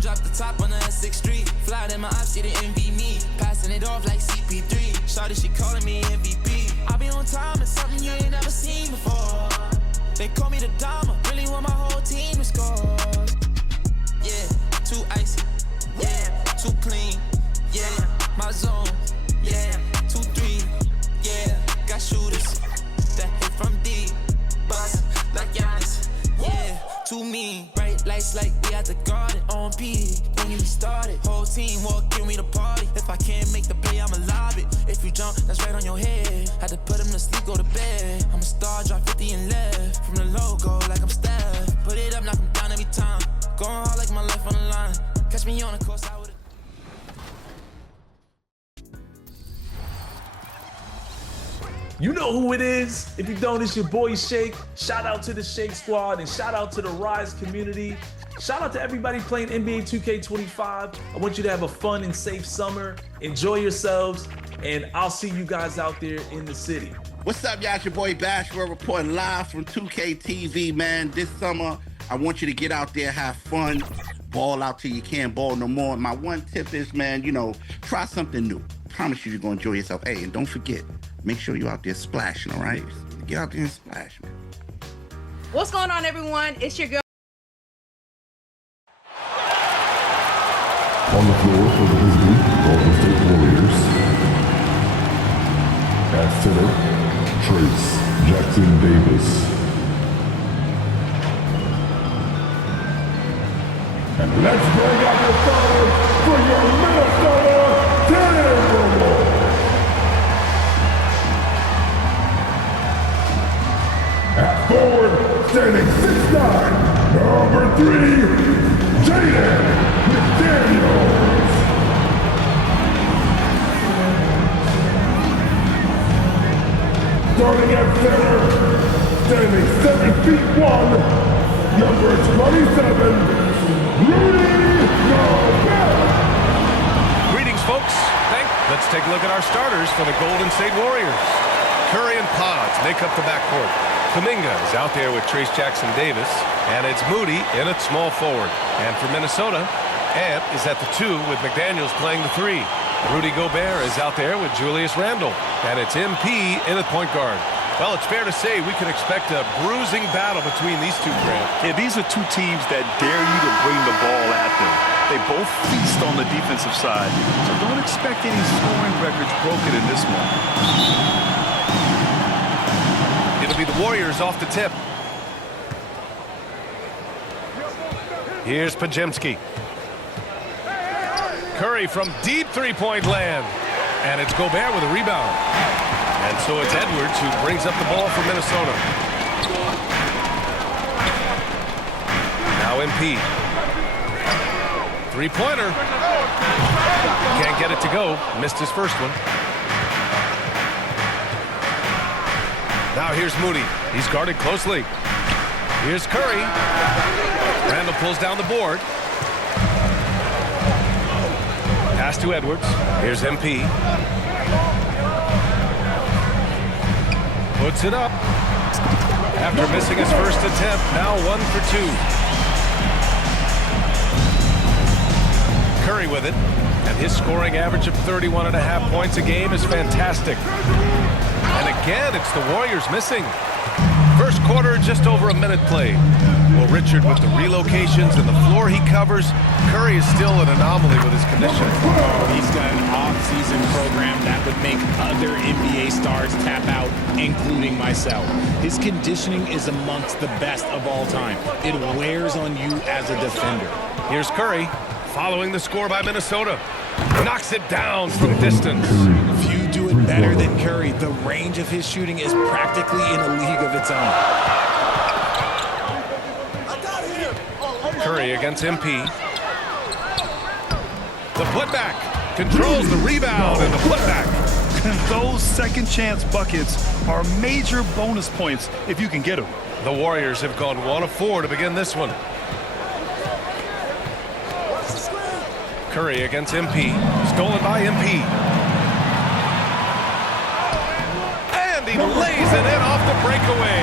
dropped the top on the S6 Street. Fly in my ops, she didn't envy me. Passing it off like CP3. Shawty, she calling me MVP. I be on time, it's something you ain't never seen before. They call me the Dama, really want my whole team to score. Yeah, too icy. Yeah, too clean. Yeah, my zone. Yeah, 2-3. Yeah, got shooters that hit from deep. Bust like Giannis. Yeah, too mean. Bright lights like we at the garden. On P, don't get me started. Whole team walk, give me the party. If I can't make the play, I'ma lob it. If you jump, that's right on your head. Had to put him to sleep, go to bed. I'm a star, drop 50 and left. From the logo, like I'm Steph. Put it up, knock him down every time. Going hard like my life on the line. Catch me on the course, I would've. You know who it is. If you don't, it's your boy Shake. Shout out to the Shake Squad and shout out to the Rise community. Shout out to everybody playing NBA 2K25. I want you to have a fun and safe summer. Enjoy yourselves, and I'll see you guys out there in the city. What's up, y'all? It's your boy Bashford reporting live from 2K TV, man. This summer, I want you to get out there, have fun, ball out till you can't ball no more. My one tip is, man, try something new. Promise you, you're gonna enjoy yourself. Hey, and don't forget, make sure you're out there splashing, all right? Get out there and splash, man. What's going on, everyone? It's your girl. On the floor for the Disney Golden State Warriors. At center, Trace Jackson Davis. And let's bring out the stars for your Minnesota Timberwolves. At forward, standing 6'9", number 3, Jaden McDaniels. Starting at center, standing 7'1", number 27, Rudy Gobert. Greetings, folks. Let's take a look at our starters for the Golden State Warriors. Curry and Pods make up the backcourt. Kuminga is out there with Trace Jackson Davis, and it's Moody in at small forward. And for Minnesota, Ant is at the 2 with McDaniels playing the 3. Rudy Gobert is out there with Julius Randle, and it's MP in at point guard. Well, it's fair to say we can expect a bruising battle between these two, Grant. Yeah, these are two teams that dare you to bring the ball at them. They both feast on the defensive side, so don't expect any scoring records broken in this one. It'll be the Warriors off the tip. Here's Podziemski. Curry from deep three-point land. And it's Gobert with a rebound. And so it's Edwards who brings up the ball for Minnesota. Now MP. Three-pointer. Can't get it to go. Missed his first one. Now here's Moody. He's guarded closely. Here's Curry. Randle pulls down the board. Pass to Edwards. Here's MP. Puts it up. After missing his first attempt, now 1 for 2. Curry with it. And his scoring average of 31.5 points a game is fantastic. And again, it's the Warriors missing. First quarter, just over a minute played. Well, Richard, with the relocations and the floor he covers, Curry is still an anomaly with his condition. He's got an off-season program that would make other NBA stars tap out, including myself. His conditioning is amongst the best of all time. It wears on you as a defender. Here's Curry, following the score by Minnesota. Knocks it down from distance. Few do it better than Curry. The range of his shooting is practically in a league of its own. Curry against MP. The putback. Controls the rebound and the putback. Those second chance buckets are major bonus points if you can get them. The Warriors have gone 1 of 4 to begin this one. Curry against MP. Stolen by MP. And he lays it in off the breakaway.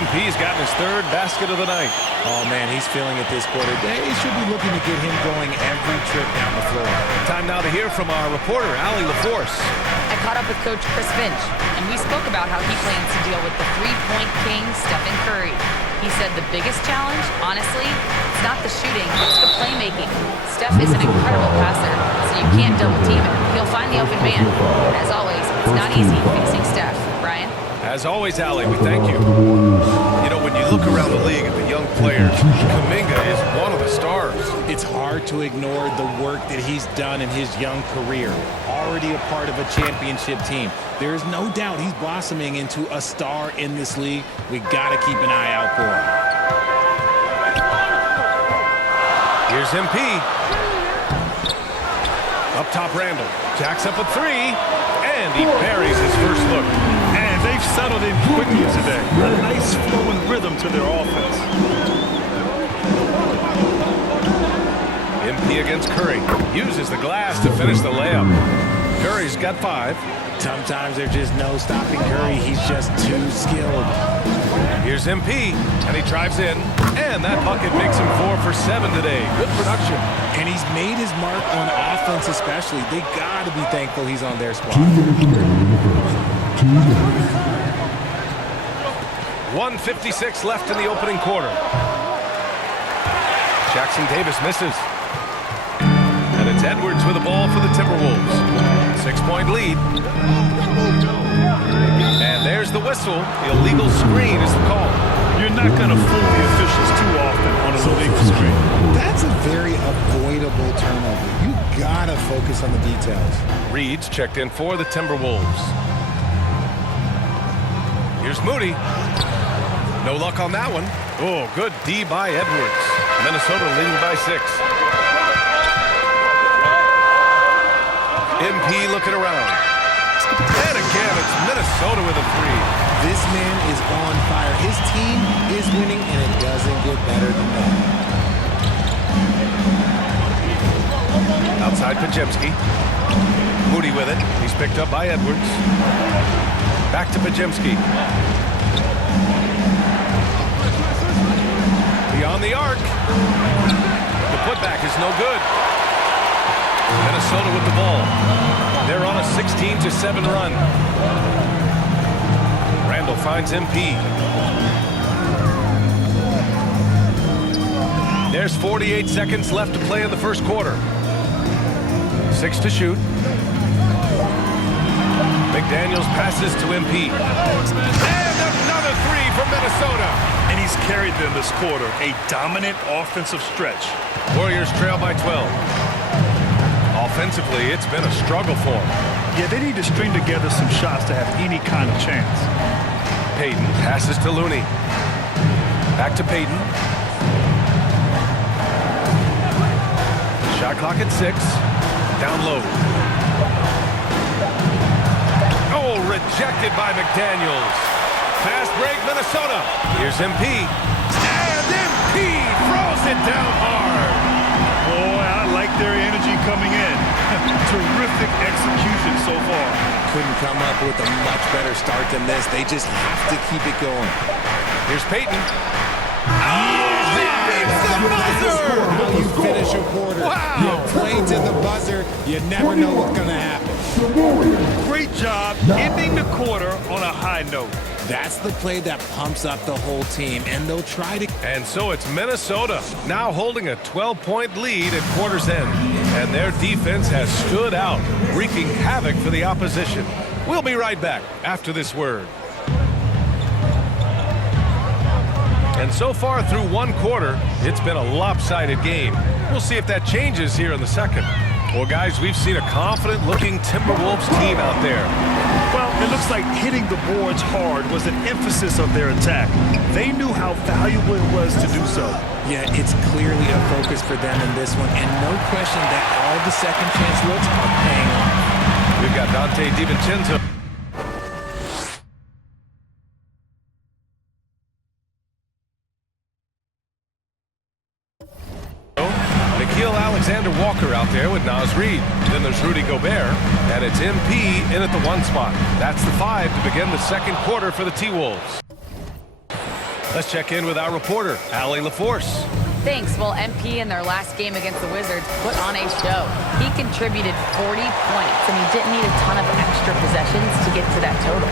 MP MP's gotten his third basket of the night. Oh, man, he's feeling it this quarter. They should be looking to get him going every trip down the floor. Time now to hear from our reporter, Allie LaForce. I caught up with Coach Chris Finch, and we spoke about how he plans to deal with the three-point king, Stephen Curry. He said the biggest challenge, honestly, it's not the shooting, it's the playmaking. Steph is an incredible passer, so you can't double team him. He'll find the open man. As always, it's not easy facing Steph. Brian? As always, Allie, we thank you. You know, when you look around the league at the young players, Kuminga is one of the stars. It's hard to ignore the work that he's done in his young career. Already a part of a championship team. There is no doubt he's blossoming into a star in this league. We got to keep an eye out for him. Here's MP. Up top, Randall. Jacks up a three, and he buries his first look. And they've settled in quickly today. A nice flowing rhythm to their offense. MP against Curry. Uses the glass to finish the layup. Curry's got 5. Sometimes there's just no stopping Curry. He's just too skilled. Here's MP, and he drives in, and that bucket makes him 4 for 7 today. Good production. And he's made his mark on offense especially. They got to be thankful he's on their squad. 1:56 left in the opening quarter. Jackson Davis misses. And it's Edwards with the ball for the Timberwolves. 6-point lead. And there's the whistle. The illegal screen is the call. You're not going to fool the officials too often on an illegal screen. That's a very avoidable turnover. You got to focus on the details. Reed's checked in for the Timberwolves. Here's Moody. No luck on that one. Oh, good D by Edwards. Minnesota leading by 6. MP looking around. And again, it's Minnesota with a 3. This man is on fire. His team is winning, and it doesn't get better than that. Outside Podziemski. Moody with it. He's picked up by Edwards. Back to Podziemski. Beyond the arc. The putback is no good. Minnesota with the ball. They're on a 16-7 run. Randall finds MP. There's 48 seconds left to play in the first quarter. 6 to shoot. McDaniels passes to MP. And another 3 for Minnesota. And he's carried them this quarter. A dominant offensive stretch. Warriors trail by 12. Offensively, it's been a struggle for them. Yeah, they need to string together some shots to have any kind of chance. Payton passes to Looney. Back to Payton. Shot clock at 6. Down low. Oh, rejected by McDaniels. Fast break, Minnesota. Here's MP. And MP throws it down hard. Boy, I like their energy coming in. Terrific execution so far. Couldn't come up with a much better start than this. They just have to keep it going. Here's Payton. Oh, he beats the buzzer! How you finish a quarter. Wow. You play to the buzzer. You never know what's going to happen. Great job ending the quarter on a high note. That's the play that pumps up the whole team, and they'll try to... And so it's Minnesota now holding a 12-point lead at quarter's end. And their defense has stood out, wreaking havoc for the opposition. We'll be right back after this word. And so far through one quarter, it's been a lopsided game. We'll see if that changes here in the second. Well, guys, we've seen a confident-looking Timberwolves team out there. Well, it looks like hitting the boards hard was an emphasis of their attack. They knew how valuable it was to do so. Yeah, it's clearly a focus for them in this one, and no question that all the second chance looks are paying off. We've got Dante DiVincenzo. Alexander Walker out there with Naz Reid. Then there's Rudy Gobert, and it's MP in at the 1 spot. That's the 5 to begin the second quarter for the T-Wolves. Let's check in with our reporter, Allie LaForce. Thanks. Well, MP in their last game against the Wizards put on a show. He contributed 40 points, and he didn't need a ton of extra possessions to get to that total.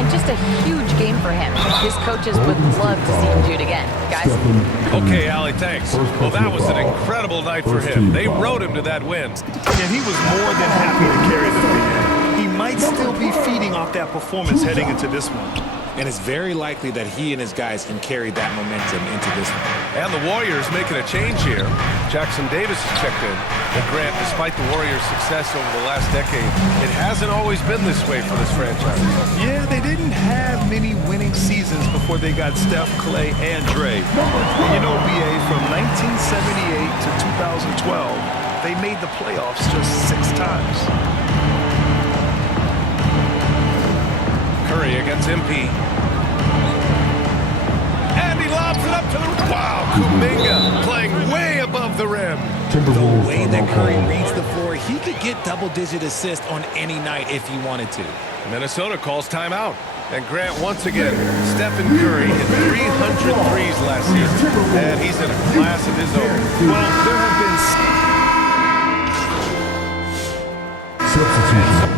And just a huge game for him. His coaches would love to see him do it again. Guys? Okay, Allie, thanks. Well, that was an incredible night for him. They rode him to that win. And he was more than happy to carry the team. He might still be feeding off that performance heading into this one. And it's very likely that he and his guys can carry that momentum into this one. And the Warriors making a change here. Jackson Davis has checked in. But Grant, despite the Warriors' success over the last decade, it hasn't always been this way for this franchise. Yeah, they didn't have many winning seasons before they got Steph, Clay, and Dre. And you know, BA, from 1978 to 2012, they made the playoffs just 6 times. Curry against MP. And he lobs it up to the... Wow, Kuminga playing way above the rim. The way that Curry reads the floor, he could get double-digit assists on any night if he wanted to. Minnesota calls timeout. And Grant, once again, Stephen Curry hit 300 threes last season. And he's in a class of his own. Well, there have been... Substitution.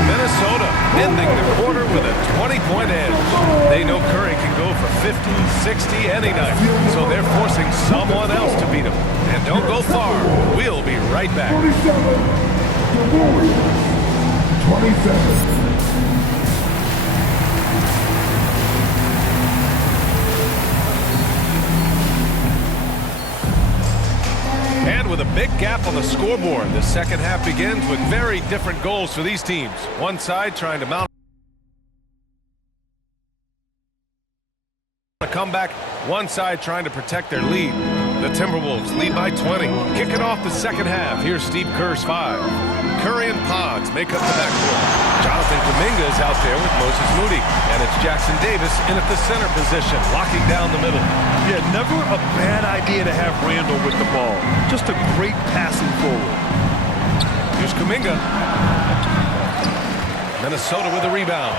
Minnesota ending the quarter with a 20-point edge. They know Curry can go for 50, 60 any night, so they're forcing someone else to beat him. And don't go far. We'll be right back. 27, the Warriors. 27. And with a big gap on the scoreboard, the second half begins with very different goals for these teams. One side trying to mount a comeback, one side trying to protect their lead. The Timberwolves lead by 20. Kicking off the second half, here's Steve Kerr's 5. Curry and Pods make up the backcourt. Jonathan Kuminga is out there with Moses Moody, and it's Jackson Davis in at the center position, locking down the middle. Yeah, never a bad idea to have Randall with the ball. Just a great passing forward. Here's Kuminga. Minnesota with a rebound.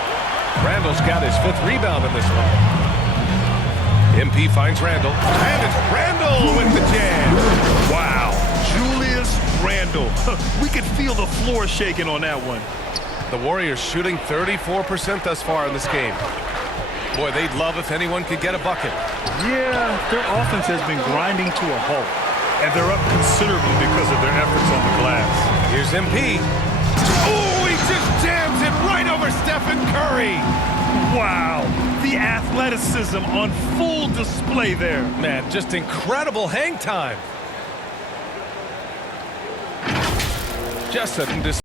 Randall's got his 5th rebound in this one. MP finds Randall. And it's Randall with the jam. Wow, Julius Randall. We could feel the floor shaking on that one. The Warriors shooting 34% thus far in this game. Boy, they'd love if anyone could get a bucket. Yeah, their offense has been grinding to a halt, and they're up considerably because of their efforts on the glass. Here's MP. Oh, he just jams it right over Stephen Curry. Wow, the athleticism on full display there. Man, just incredible hang time. Just a